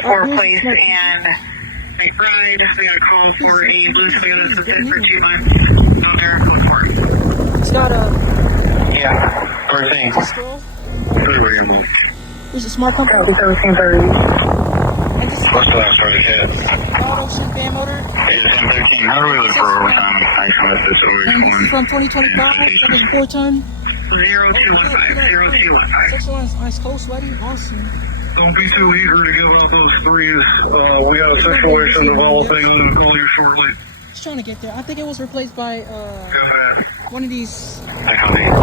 5-4 place and McBride. We got a call for a blue civilian assistant for 2 months. Out there, code 4. It's got a Yeah, we're saying. pistol. There's a smart compass. And this is What's the last word it hit? ROTARY fan motor. It's M13. How do we look for overtime? I come with this over. And this is from 2025. That is 4-ton. 0215. 0215. Section 1 is ice cold, sweaty, awesome. Don't be too eager to give out those threes. We got a situation developing. I'm gonna call you shortly. Just trying to get there. I think it was replaced by Go ahead. one of these. Hi, honey. How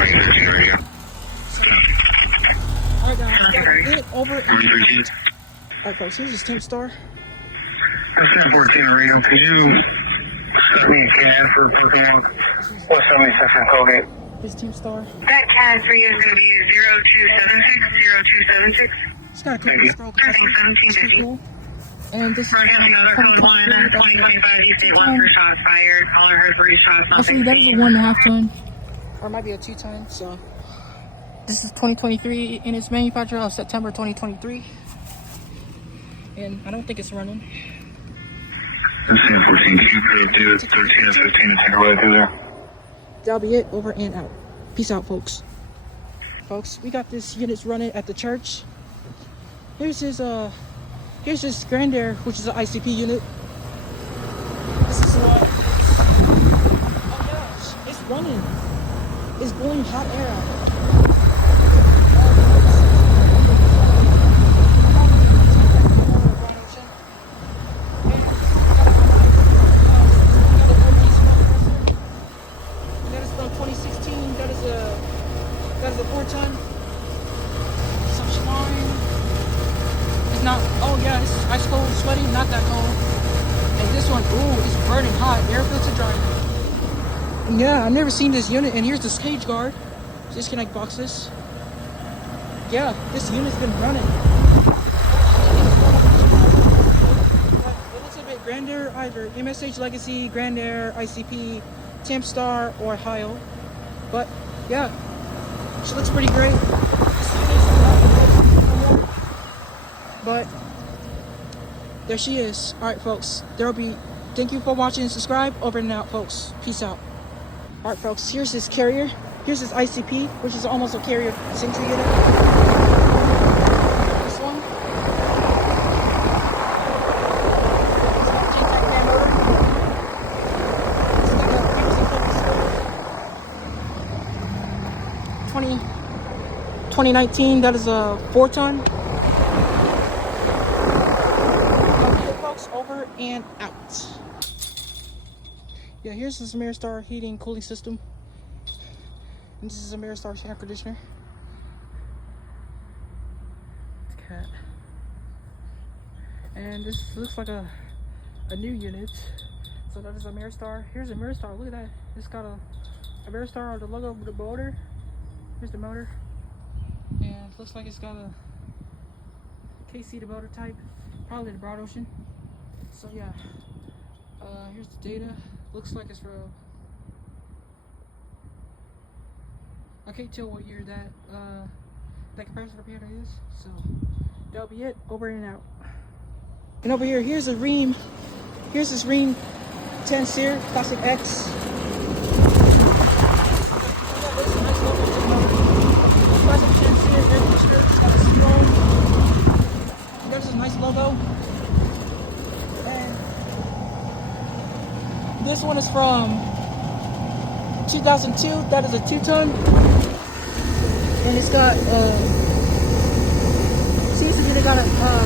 are you doing? How are you? Alright guys, got it over. Alright folks, here's this TEMPSTAR. That's 1014 radio. Could you send me a CAD for a parking lot? What's on me, Section Colgate? Here's TEMPSTAR. That CAD for you is going to be 0276 0276. It's got a quick stroke. That's cool. And this is We're having another code line. 2025 East 81 for shots fired. Caller heard 3 shots. Actually, that is a 1.5 ton. Or it might be a 2 ton, so. This is 2023 and it's manufactured of September 2023. And I don't think it's running. This is 1014. Can you do 13 and 15 and take her way through there? That'll be it. Over and out. Peace out, folks. Folks, we got this units running at the church. Here's this GRANDAIRE, which is an ICP unit. This is oh gosh, it's running. It's blowing hot air out. That is from 2016. That is a 4-ton. Some swine. It's not. Oh yeah, it's ice cold, sweaty, not that cold. And this one, ooh, it's burning hot. Air filter dryer. Yeah, I've never seen this unit. And here's the cage guard. Disconnect boxes. Yeah, this unit's been running. It looks a bit GRANDAIRE, either MSH Legacy, GRANDAIRE, ICP, TEMPSTAR, or Ohio. But yeah, she looks pretty great. But there she is. All right, folks. There'll be. Thank you for watching and subscribe. Over and out, folks. Peace out. All right, folks. Here's this carrier. Here's this ICP, which is almost a carrier SENTRY unit. This one. It's 2019. That is a 4-ton. Okay, folks. Over and out. Yeah, here's this AMERISTAR heating cooling system. And this is AMERISTAR air conditioner. It's a cat. And this looks like a new unit. So that is AMERISTAR. Here's AMERISTAR. Look at that. It's got a AMERISTAR, the logo with the motor. Here's the motor. And it looks like it's got a KC, the motor type. Probably the broad ocean. So yeah. Here's the data. Looks like it's from. I can't tell what year that compressor repair is. So that'll be it. Over and out. And over here, here's a RHEEM. Here's this RHEEM 10 SEER Classic X. Classic 10 SEER air conditioner. It's got a strong. There's a nice logo. And this one is from 2002. That is a 2-ton. And it's got seems to be they got a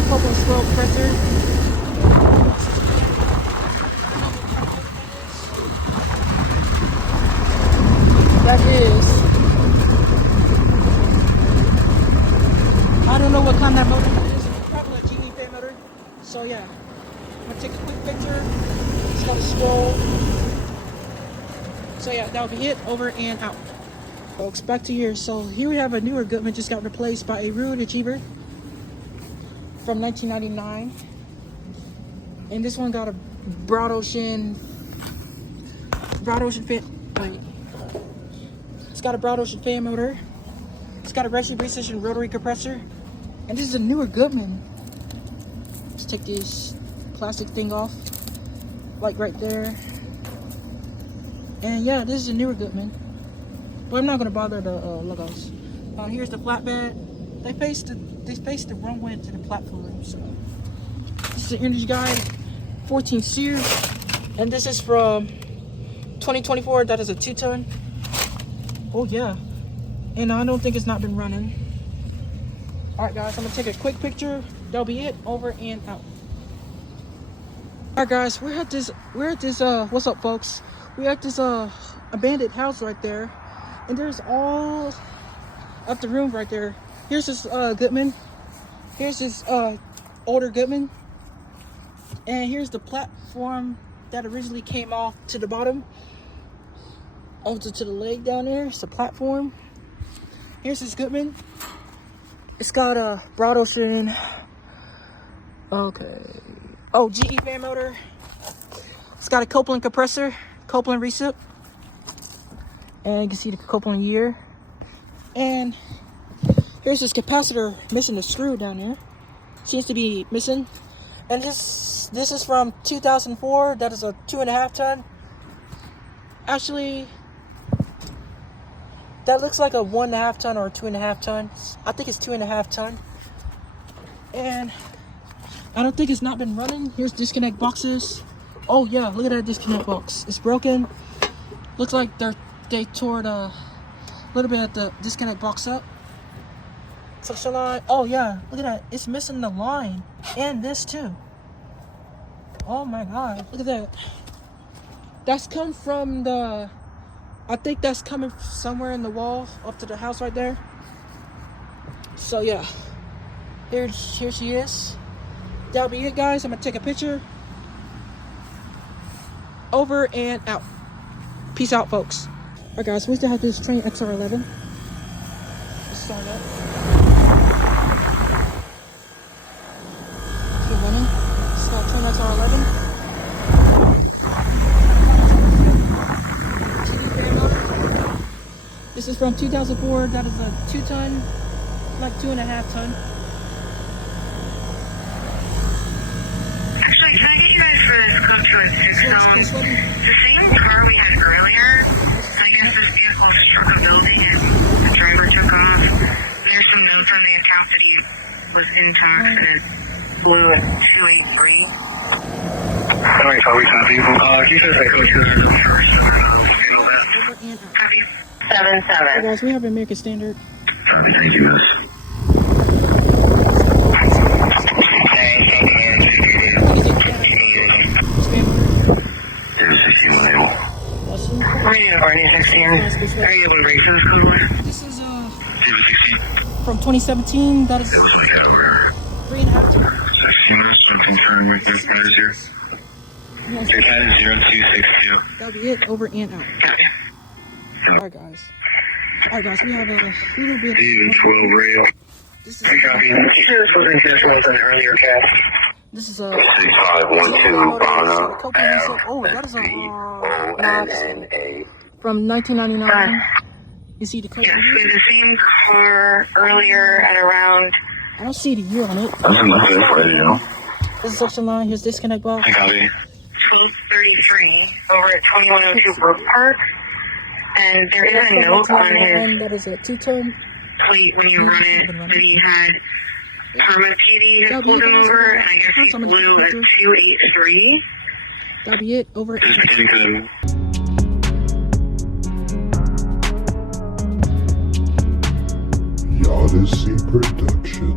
couple of swirl compressor. That is, I don't know what kind that motor is. It's probably a GE fan motor. So yeah, I'm gonna take a quick picture. It's got a scroll. So yeah, that'll be it. Over and out. Folks, back to here. So here we have a newer GOODMAN, just got replaced by a rude achiever from 1999. And this one got a broad ocean fan. Wait. It's got a broad ocean fan motor. It's got a RECHIE PEESESION rotary compressor. And this is a newer GOODMAN. just take this plastic thing off, like right there. And yeah, this is a newer Goodman, but I'm not gonna bother the logos. Here's the flatbed. They faced the wrong way to the platform. So this is the energy guide, 14 series, and this is from 2024. That is a 2-ton. Oh yeah, and I don't think it's not been running. All right, guys, I'm gonna take a quick picture. That'll be it. Over and out. All right, guys, we're at this. What's up, folks? We're at this abandoned house right there, and there's all up the room right there. Here's this Goodman. Here's this older Goodman, and here's the platform that originally came off to the bottom, over to the leg down there. It's the platform. Here's this Goodman. It's got a Brado steering. Okay. Oh, GE fan motor. It's got a Copeland compressor, Copeland RECIP. And you can see the Copeland year. And here's this capacitor missing a screw down there. Seems to be missing. And this is from 2004. That is a 2.5 ton. Actually, that looks like a 1.5 ton or a 2.5 ton. I think it's 2.5 ton. And I don't think it's not been running. Here's disconnect boxes. Oh yeah, look at that disconnect box. It's broken. Looks like they tore a little bit of the disconnect box up. Suction line. Oh yeah, look at that. It's missing the line. And this too. Oh my god, look at that. That's come from the, I think that's coming somewhere in the wall up to the house right there. So yeah, here she is. That'll be it, guys. I'm gonna take a picture. Over and out. Peace out, folks. All right, guys, we still have this TRANE XR11. Let's start up. Keep running. Start TRANE XR11. This is from 2004. That is a 2-ton, like 2.5 ton. Actually, can I get you guys for this come to a 6-zone? The same car we had earlier. I guess this vehicle struck a building and the driver took off. There's some notes on the account that he was intoxicated. Blue at 283. Alright, so we copy. He says I go to the notes first. Copy. 7-7. Hey guys, we have American Standard. Copy, thank you, miss. Are you able to read this code? This is from 2017. That is 3.5 ton. Something turn with this here. Yes. Your cat is 0262. That'll be it. Over and out. Copy. Alright guys, we have a little bit. Even 12 rail. This is Copy. You should have spoken to this one an earlier cat. this is a 6512 Bono. oh, that is a from 1999. You see the code? Yes, we had the same car earlier at around. I don't see the year on it. That's enough radio. This is suction line. Here's disconnect box. Copy. 1233 over at 2102 Brook Park. And there is a note on his that is a 2-ton plate when you run it that he had permit PD had pulled him over, and I guess he flew at 283. That'll be it. Over. Just getting to them. Odyssey Production.